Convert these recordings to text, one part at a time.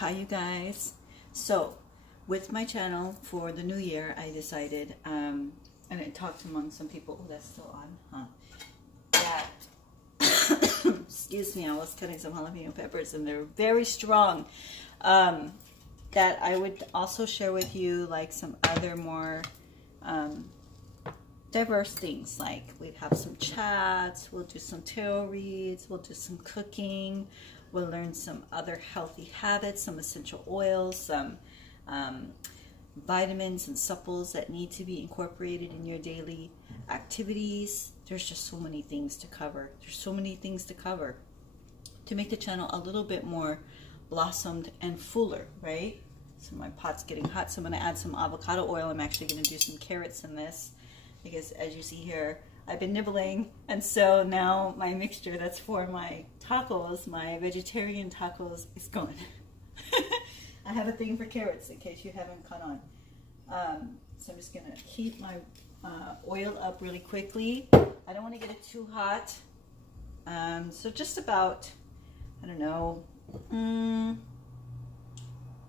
Hi you guys. So with my channel for the new year, I decided and I talked among some people. Oh, that's still on, huh? That excuse me, I was cutting some jalapeno peppers and they're very strong. That I would also share with you like some other more diverse things. Like we'd have some chats, we'll do some tarot reads, we'll do some cooking, we'll learn some other healthy habits, some essential oils, some vitamins and supplements that need to be incorporated in your daily activities. There's just so many things to cover. There's so many things to cover to make the channel a little bit more blossomed and fuller, right? So my pot's getting hot, so I'm going to add some avocado oil. I'm actually going to do some carrots in this because, as you see here, I've been nibbling, and so now my mixture that's for my tacos, my vegetarian tacos, is gone. I have a thing for carrots in case you haven't caught on. So I'm just going to heat my oil up really quickly. I don't want to get it too hot. So just about, I don't know,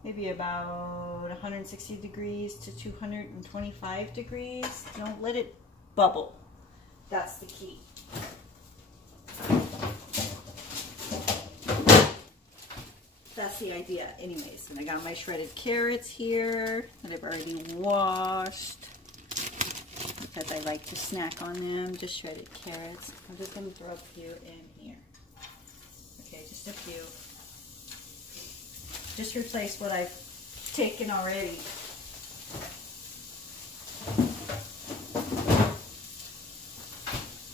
maybe about 160 degrees to 225 degrees. Don't let it bubble. That's the key. That's the idea anyways. And I got my shredded carrots here that I've already washed because I like to snack on them. Just shredded carrots. I'm just going to throw a few in here. Okay, just a few. Just replace what I've taken already.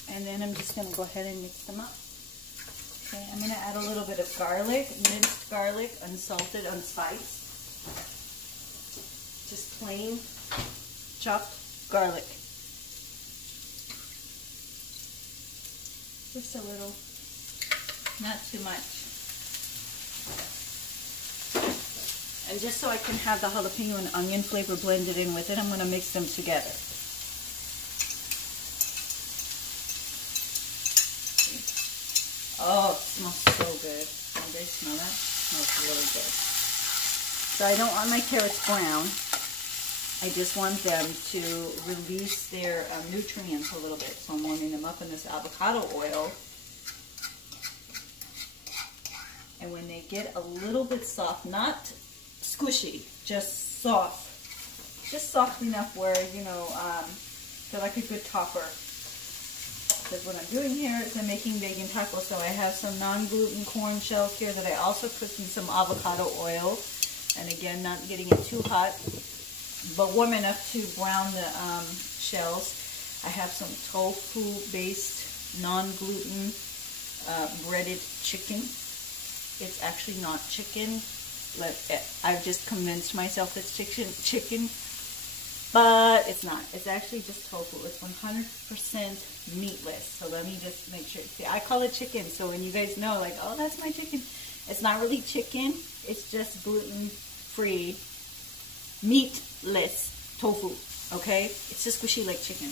And then I'm just going to go ahead and mix them up. Okay, I'm going to add a little bit of garlic, minced garlic, unsalted, unspiced. Just plain chopped garlic. Just a little, not too much. And just so I can have the jalapeno and onion flavor blended in with it, I'm going to mix them together. Oh, it smells so good. Can you guys smell that? It smells really good. So I don't want my carrots brown. I just want them to release their nutrients a little bit. So I'm warming them up in this avocado oil. And when they get a little bit soft, not squishy, just soft. Just soft enough where, you know, they're like a good topper. Because what I'm doing here is I'm making vegan tacos, so I have some non-gluten corn shells here that I also cooked in some avocado oil. And again, not getting it too hot, but warm enough to brown the shells. I have some tofu-based, non-gluten breaded chicken. It's actually not chicken. I've just convinced myself it's chicken, but it's not. It's actually just tofu. It's 100% meatless. So let me just make sure. See, I call it chicken, so when you guys know, like, oh, that's my chicken. It's not really chicken. It's just gluten-free, meatless tofu, okay? It's just squishy like chicken.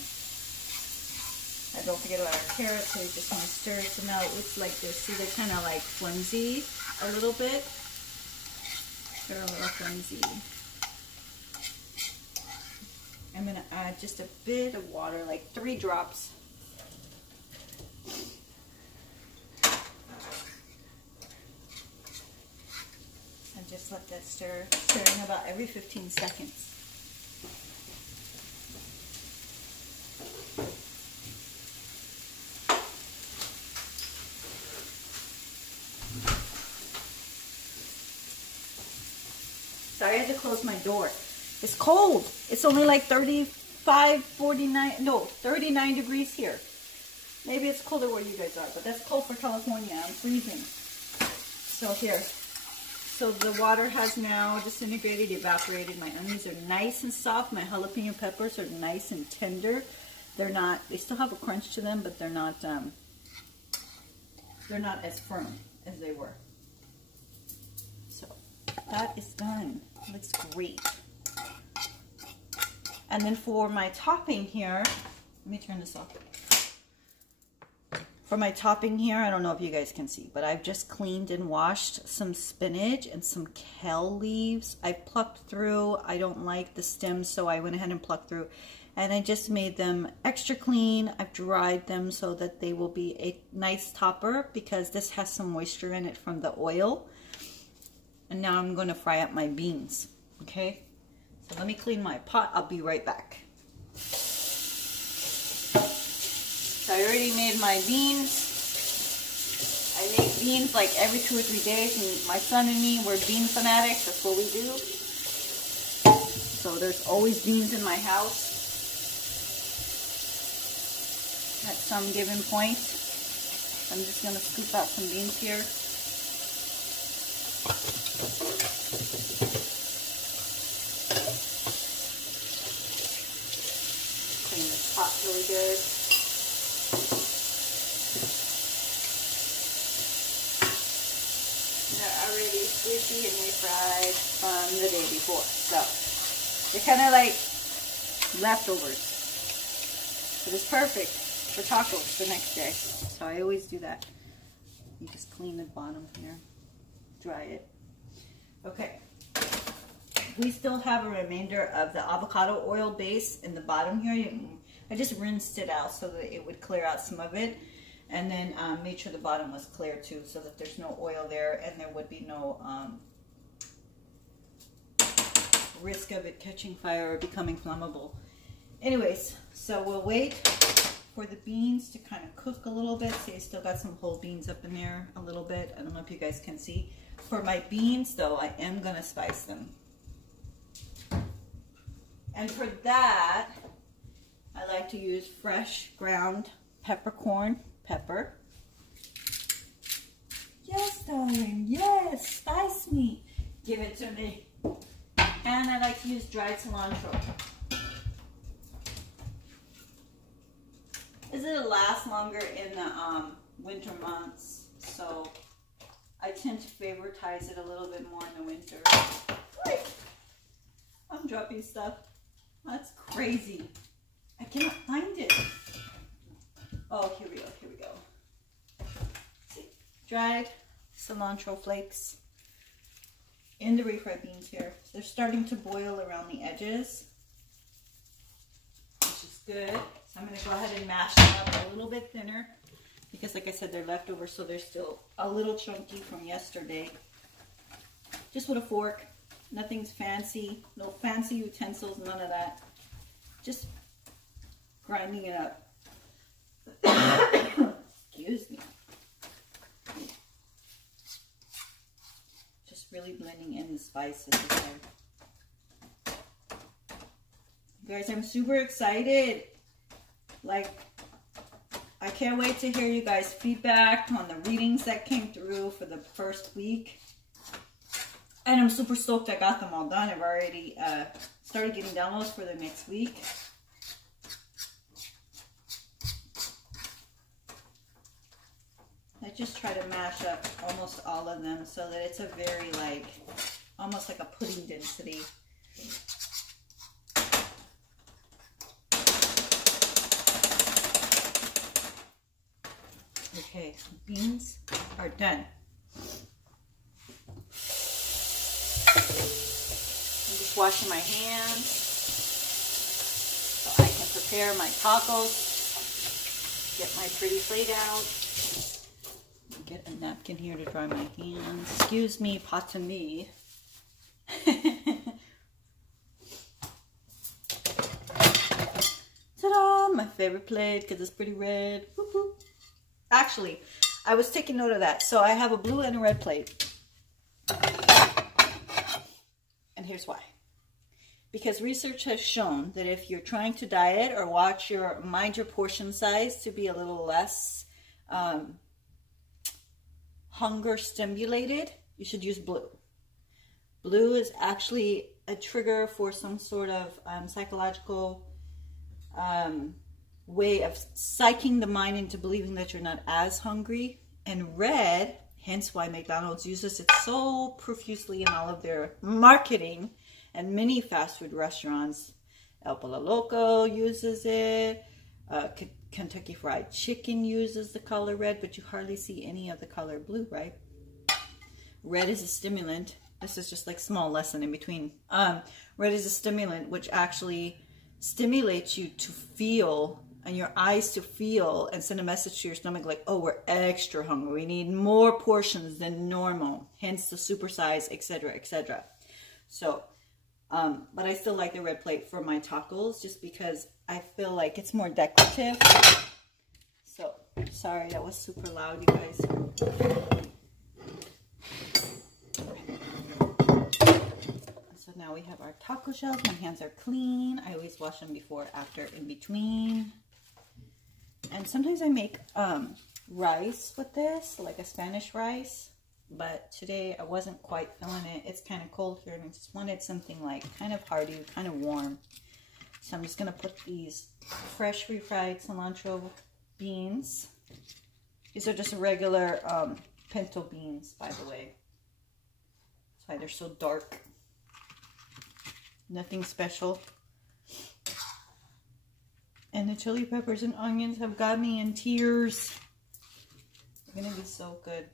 And don't forget about our carrots, so we just want to stir it. So now it looks like this. See, they're kind of like flimsy a little bit. They're a little flimsy. I'm going to add just a bit of water, like 3 drops. And just let that stirring about every 15 seconds. Sorry, I had to close my door. It's cold. It's only like 39 degrees here. Maybe it's colder where you guys are, but that's cold for California. I'm freezing. So here. So the water has now disintegrated, evaporated. My onions are nice and soft. My jalapeno peppers are nice and tender. They're not, they still have a crunch to them, but they're not as firm as they were. So that is done. It looks great. And then for my topping here, let me turn this off. For my topping here, I don't know if you guys can see, but I've just cleaned and washed some spinach and some kale leaves. I plucked through. I don't like the stems, so I went ahead and plucked through. And I just made them extra clean. I've dried them so that they will be a nice topper because this has some moisture in it from the oil. And now I'm going to fry up my beans, okay? So let me clean my pot. I'll be right back. So I already made my beans. I make beans like every 2 or 3 days. And my son and me, we're bean fanatics. That's what we do. So there's always beans in my house at some given point. I'm just going to scoop out some beans here. Clean this pot really good. They're already squishy and refried from the day before. So they're kind of like leftovers. But it's perfect for tacos the next day. So I always do that. You just clean the bottom here. Dry it. Okay. We still have a remainder of the avocado oil base in the bottom here. I just rinsed it out so that it would clear out some of it. And then made sure the bottom was clear too so that there's no oil there and there would be no risk of it catching fire or becoming flammable. Anyways, so we'll wait for the beans to kind of cook a little bit. See, I still got some whole beans up in there a little bit. I don't know if you guys can see. For my beans though, I am gonna spice them. And for that, I like to use fresh ground peppercorn pepper. Yes, darling, yes, spice me. Give it to me. And I like to use dried cilantro. It'll last longer in the winter months, so I tend to favoritize it a little bit more in the winter. Wait, I'm dropping stuff. That's crazy. I cannot find it. Oh, here we go, here we go. See, dried cilantro flakes in the refried beans here. So they're starting to boil around the edges, which is good. So I'm going to go ahead and mash them up a little bit thinner because, like I said, they're leftover, so they're still a little chunky from yesterday. Just with a fork. Nothing's fancy. No fancy utensils, none of that. Just grinding it up. Excuse me. Just really blending in the spices there. You guys, I'm super excited. Like, I can't wait to hear you guys' feedback on the readings that came through for the first week. And I'm super stoked I got them all done. I've already started getting downloads for the next week. I just try to mash up almost all of them so that it's a very, like, almost like a pudding density. Okay, so beans are done. I'm just washing my hands so I can prepare my tacos. Get my pretty plate out. Get a napkin here to dry my hands. Excuse me, pardon me. Ta-da! My favorite plate because it's pretty red. Woo-hoo. Actually, I was taking note of that. So I have a blue and a red plate. And here's why. Because research has shown that if you're trying to diet or mind your portion size to be a little less hunger stimulated, you should use blue. Blue is actually a trigger for some sort of psychological way of psyching the mind into believing that you're not as hungry. And red, hence why McDonald's uses it so profusely in all of their marketing, and many fast food restaurants. El Pollo Loco uses it. Kentucky Fried Chicken uses the color red, but you hardly see any of the color blue, right? Red is a stimulant. This is just like small lesson in between. Red is a stimulant which actually stimulates you to feel, and your eyes to feel, and send a message to your stomach like, oh, we're extra hungry. We need more portions than normal. Hence the supersize, etc., etc. So, but I still like the red plate for my tacos just because I feel like it's more decorative. So, sorry, that was super loud, you guys. So now we have our taco shells. My hands are clean. I always wash them before, after, in between. And sometimes I make rice with this, like a Spanish rice. But today I wasn't quite feeling it. It's kind of cold here and I just wanted something like kind of hearty, kind of warm. So I'm just going to put these fresh refried cilantro beans. These are just regular pinto beans, by the way. That's why they're so dark. Nothing special. And the chili peppers and onions have got me in tears. They're going to be so good.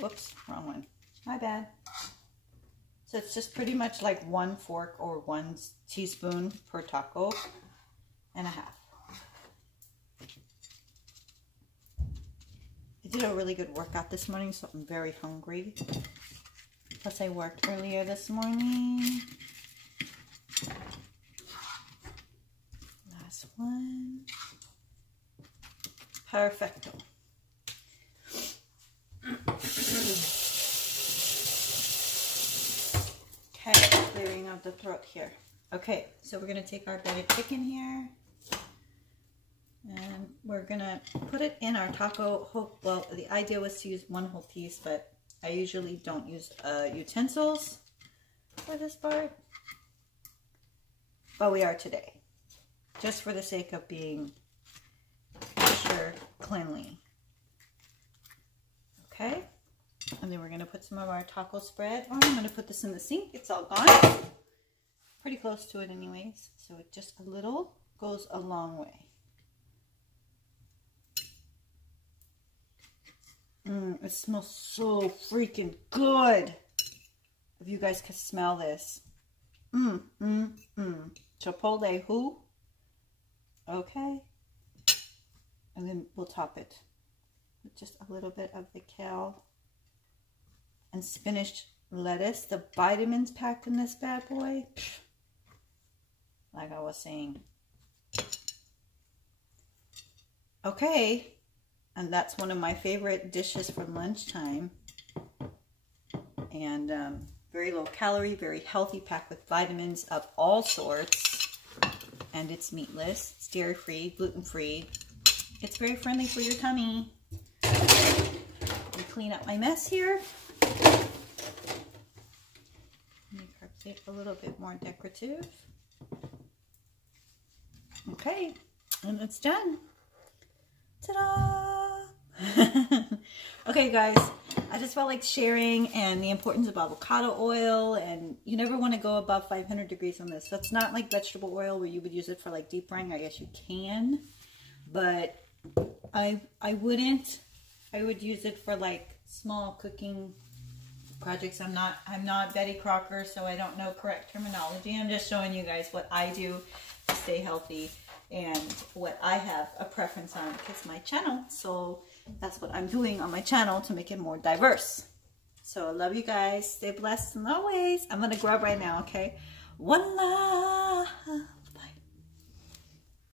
Whoops, wrong one. My bad. So it's just pretty much like 1 fork or 1 teaspoon per taco and a half. I did a really good workout this morning, so I'm very hungry. Plus I worked earlier this morning. Last one. Perfecto. Okay, clearing out the throat here. Okay, so we're going to take our breaded chicken here. And we're going to put it in our taco. Well, the idea was to use 1 whole piece, but I usually don't use utensils for this part. But we are today. Just for the sake of being kosher, cleanly. Okay. And then we're going to put some of our taco spread. Oh, I'm going to put this in the sink. It's all gone. Pretty close to it anyways. So it just a little goes a long way. It smells so freaking good. If you guys can smell this. Chipotle who? Okay. And then we'll top it with just a little bit of the kale and spinach lettuce. The vitamins packed in this bad boy. Like I was saying. Okay. And that's one of my favorite dishes for lunchtime. And very low calorie, very healthy, packed with vitamins of all sorts. And it's meatless. It's dairy free, gluten free. It's very friendly for your tummy. Let me clean up my mess here. Make our plate a little bit more decorative. Okay, and it's done. Ta-da! Okay, guys, I just felt like sharing and the importance of avocado oil, and you never want to go above 500 degrees on this. So it's not like vegetable oil where you would use it for like deep frying. I guess you can, but I wouldn't. I would use it for like small cooking projects. I'm not Betty Crocker, so I don't know correct terminology. I'm just showing you guys what I do to stay healthy and what I have a preference on. It's my channel, so that's what I'm doing on my channel to make it more diverse. So I love you guys. Stay blessed and always. I'm gonna grub right now, okay? One love.